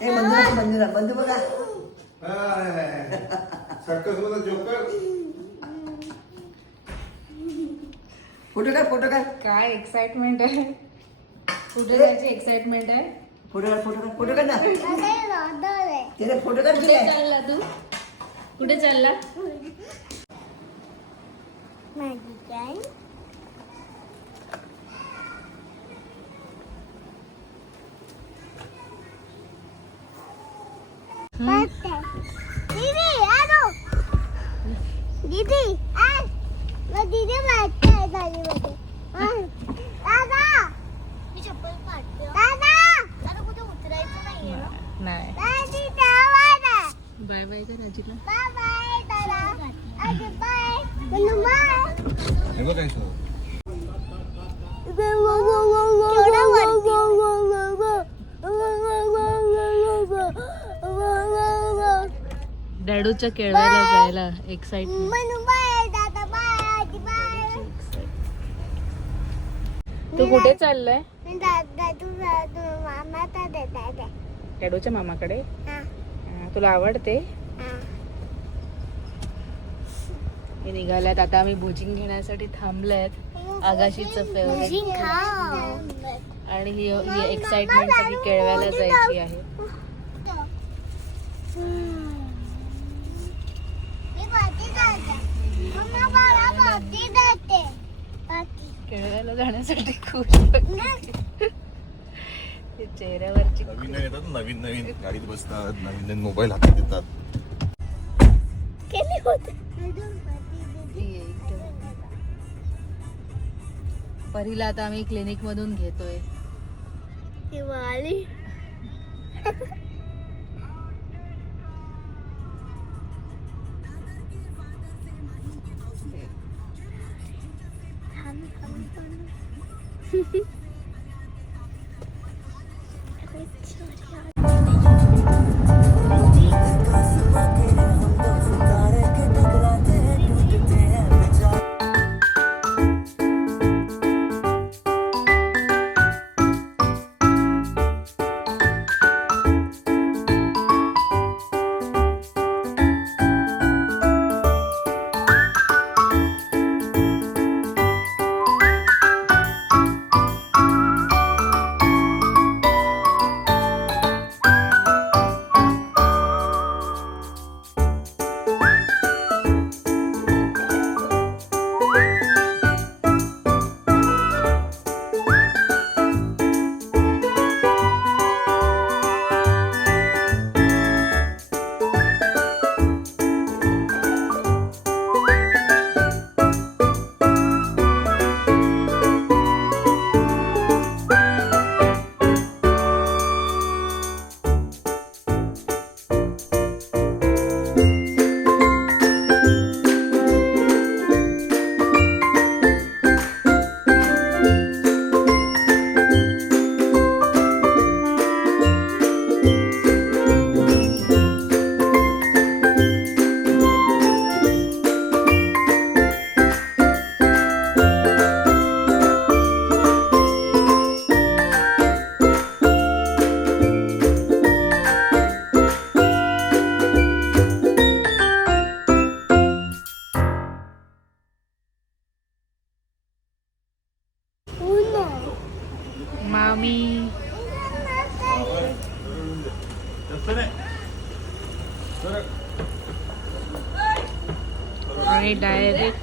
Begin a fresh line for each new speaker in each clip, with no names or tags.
हे बघा, बंधू बंधू बघा.
सर्कसमध्ये जोकर
फोटो काय फोटो काय
काय एक्साइटमेंट आहे? कुठे जायची एक्साइटमेंट आहे?
फोटो काढ फोटो काढ फोटो काढ ना. त्याला फोटो काढ
कुठे
तुला.
चालला तू? कुठे चालला?
माझी काय दीदी आलो दीदी आ मग
डॅडूच्या केळव्याला जायला एक्साइटमेंट तू कुठे चाललाय? डॅडूच्या मामाकडे? तुला आवडते?
हा.
निघाल्यात. आता आम्ही भोजिंग घेण्यासाठी थांबल्यात. आगाशीचं फेवरेट आणि ही ही एक्साइटमेंट सगळी केळव्याला जायची आहे
मी पाठी जाते मम्मा पाठी जाते.
केळव्याला जाण्यासाठी खुश होते. ते चेहऱ्यावरची
नवीन नवीन येतात नवीन नवीन गाडीत बसतात नवीन नवीन मोबाईल हातात देतात
केली होते.
परीला आता आम्ही क्लिनिक मधून घेतोय.
दिवाळी
मामी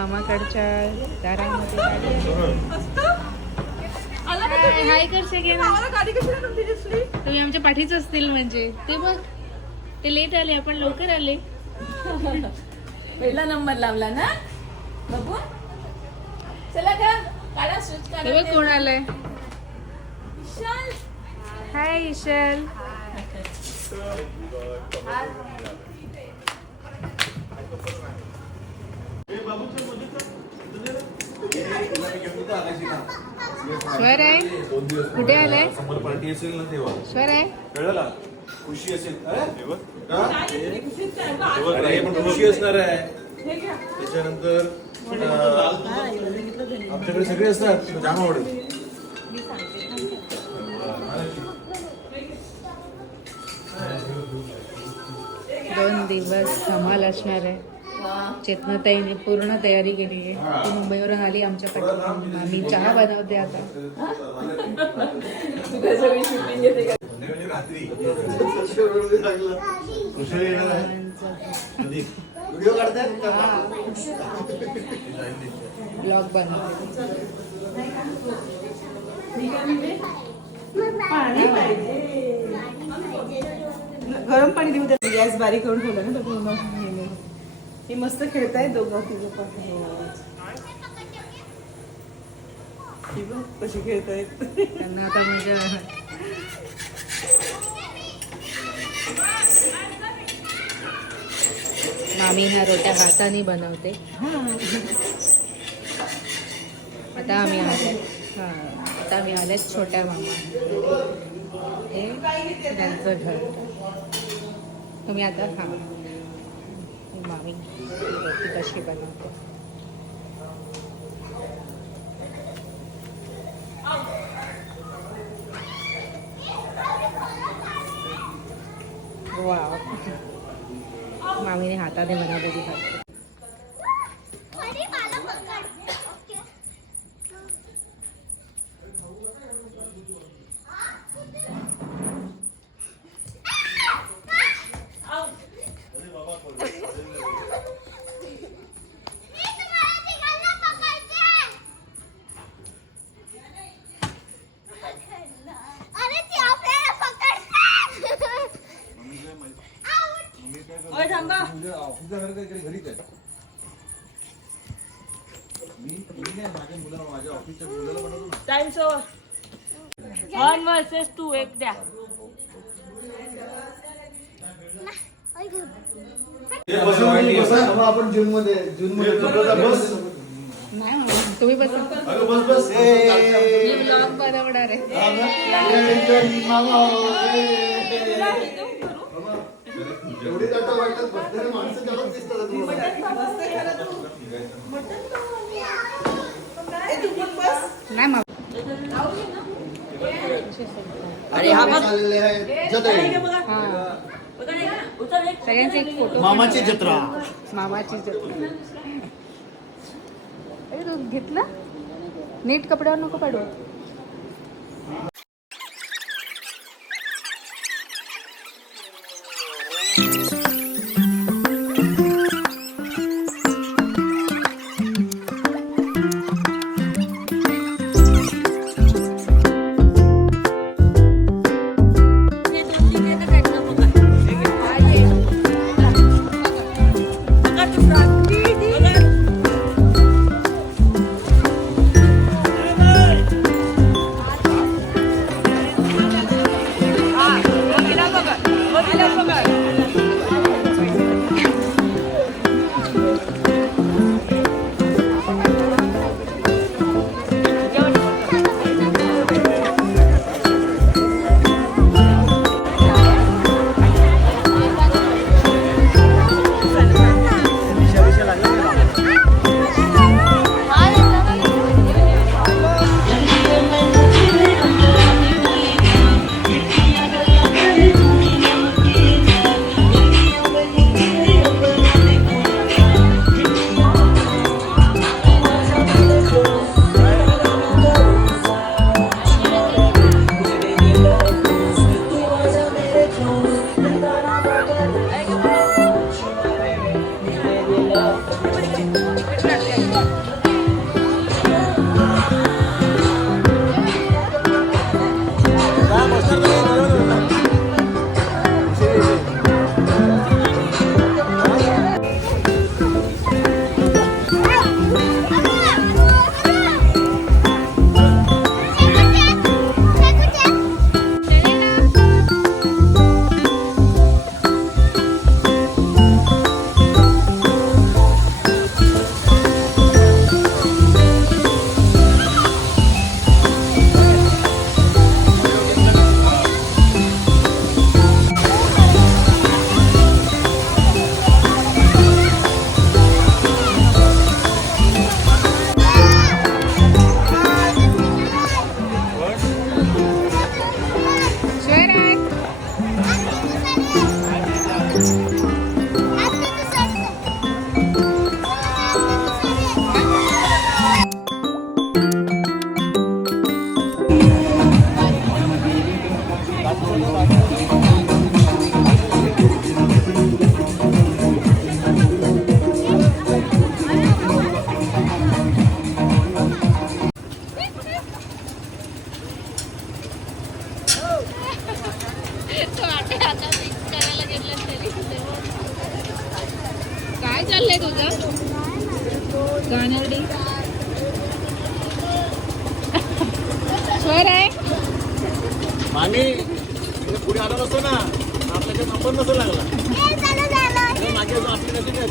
मामाकडच्या दारामध्ये. हाय कर तुम्ही आमच्या पाठीच असतील म्हणजे. ते बघ ते लेट आले आपण लवकर आले.
पहिला नंबर लावला ना? बघू. चला का काढा स्विच
हे कोण आलंय. हाय ईशल स्वर आहे. कुठे आलाय
समोर पार्टी असेल ना तेव्हा.
स्वर आहे.
कळलं? खुशी असेल. अरे? अरे, पण खुशी असणार आहे. त्याच्यानंतर आमच्याकडे सगळे असतात. जाम आवडेल.
बस धमाल असणार आहे. चेतनाताईने पूर्ण तयारी केली आहे. ती मुंबईवरून आली आमच्या पाठी आम्ही चहा बनवते आता.
तू सगळी शूटिंग का
ब्लॉग बनवते
गरम पाणी देऊ द्या गॅस बारीक करून ठेवला ना तर हे मस्त खेळत मस्त खेळतायत दोघं तिघं पण. हो. ही बघ कशी खेळतायत.
त्यांना आता म्हणजे मामी ह्या रोट्या हाताने बनवते. आता आम्ही आले. हां आता आम्ही आलेत छोट्या मामा. हे त्यांचं घर. तुम्ही आता खा. मामी रोटी कशी बनवते वा मामीने हाताने बनवलेली
खाते
ओय थांबा.
तुझ्या ऑफिसला वगैरे काही काही घरीच आहे मी मी नाही माझ्या मुला माझ्या ऑफिसच्या मुलाला बनवतो ना.
Time so one versus two एक द्या.
आपण जून मध्ये जून मध्ये बस.
नाही तुम्ही बस.
बस बस.
मी ब्लॉग बनवणार आहे.
एवढी जाता वाटत माणसं दिसतात तुम्हाला.
नाही मा
आणि हा चाललेले आहे जत्रे.
हा. सगळ्यांचे एक फोटो
मामाची जत्रा.
मामाची जत्रा. अरे तू घेतला? नीट कपड्यावर नको पाडू. चाललंय तुझं? गाणरडी स्वर आहे?
मामी पुढे आला नसतो ना. आपल्याकडे नंबर नसतो लागला.
ए, चला झालं.
मागे आपली नदी काय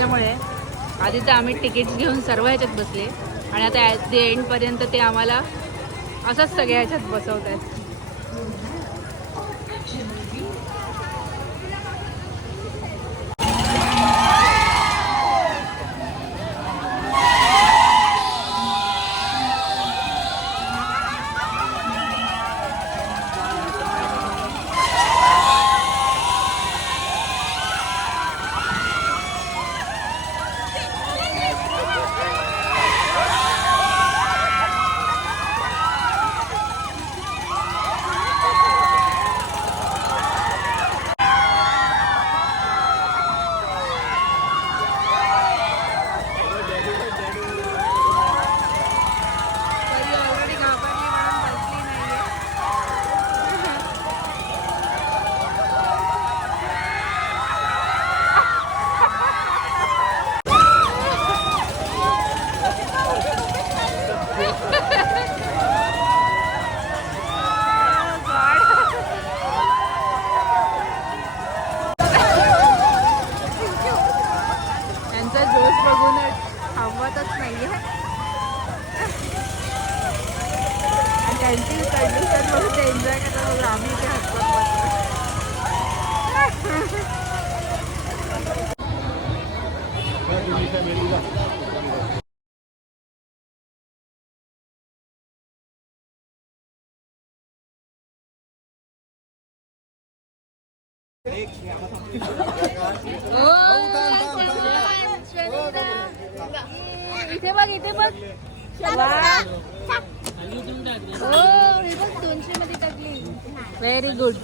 असल्यामुळे आधी तर आम्ही तिकीट्स घेऊन सर्व ह्याच्यात बसले. आणि आता ॲट दी एंडपर्यंत ते आम्हाला असंच सगळ्या ह्याच्यात बसवत आहेत ऑलरेडी घाबरली म्हणून बसली नाहीये त्यांचा जोश बघून थांबवतच नाहीये. आणि त्यांची कंडिशन बघून ते एन्जॉय करतात. बघून आम्ही इथे हसत बसलो इथे बघ. हो हे बघ दोनशे मध्ये टाकली. व्हेरी गुड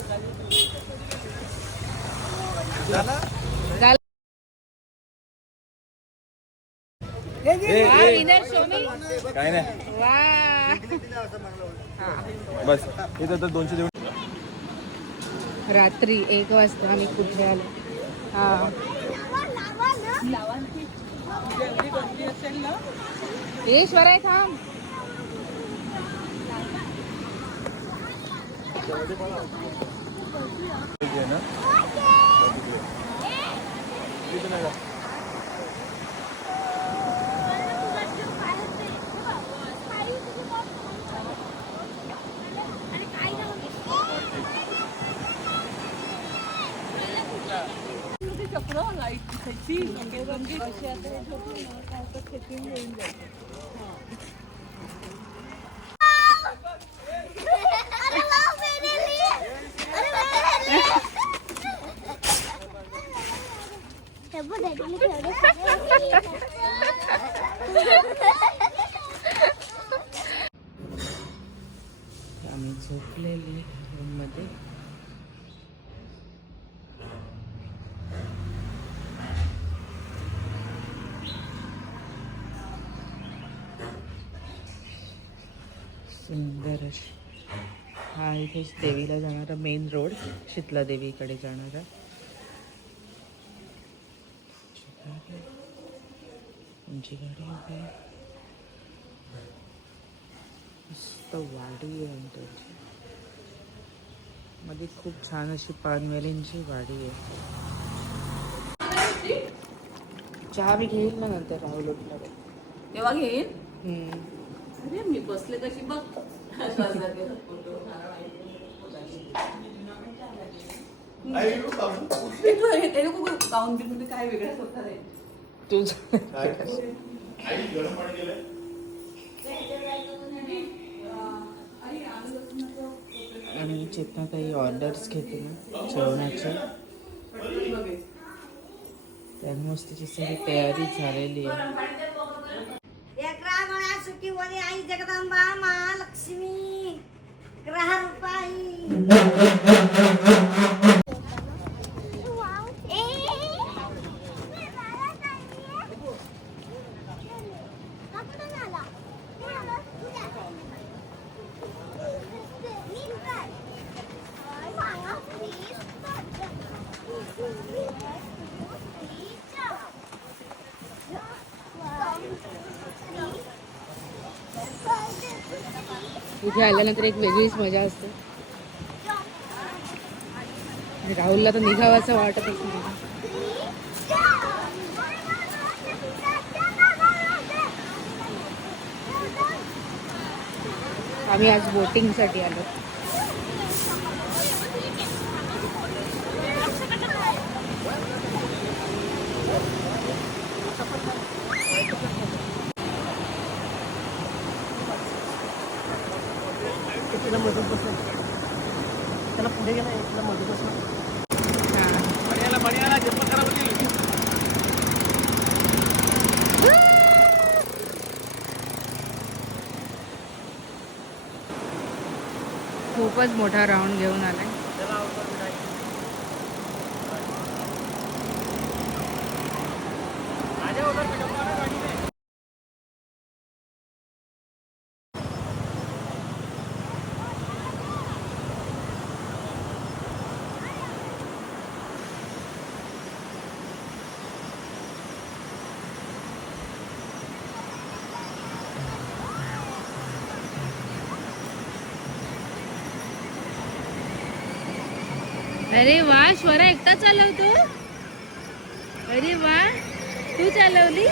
शोमी
काय नाही.
वा
बस इथं तर दोनशे देऊन
रात्री एक वाजता आम्ही कुठे आलो? हा. ईश्वर आहे थांब
ना इथं नाही का?
अरे वाह मेरे लिए अरे मेरे लिए हे बघ डॅडीने ठेवले
आम्ही झोपलेली रूममध्ये? सुंदर अशी. हा इथे देवीला जाणारा मेन रोड शीतला देवीकडे जाणारा. आमची गाडी उभी मस्त वाडी आहे तुमची मध्ये खूप छान अशी पानवेलींची वाडी आहे. चहा मी घेईल ना नंतर राहुल
तेव्हा घेईन?
हम्म.
अरे मी बसले कशी बघ. काय रे
तुझ आणि चेतना काही ऑर्डर्स घेते ना जेवणाचे. त्यामुळे तिची सगळी तयारी झालेली आहे.
एकरा सुखी वरी आई जगदंबा महालक्ष्मी. ग्रह रुपाई.
इथे एक वेगळीच मजा असते. राहुलला तर निघावाचं वाटत नाही. आम्ही आज बोटिंगसाठी आलो. मोठा राऊंड घेऊन आला आहे माझ्या वा स्वरा एकटा चालवतो? अरे वा तू चालवली?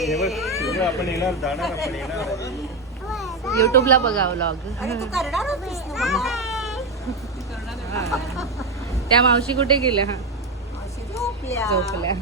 हे येणार
युट्यूबला बघा व्लॉग त्या मावशी कुठे गेल्या? हा झोपल्या.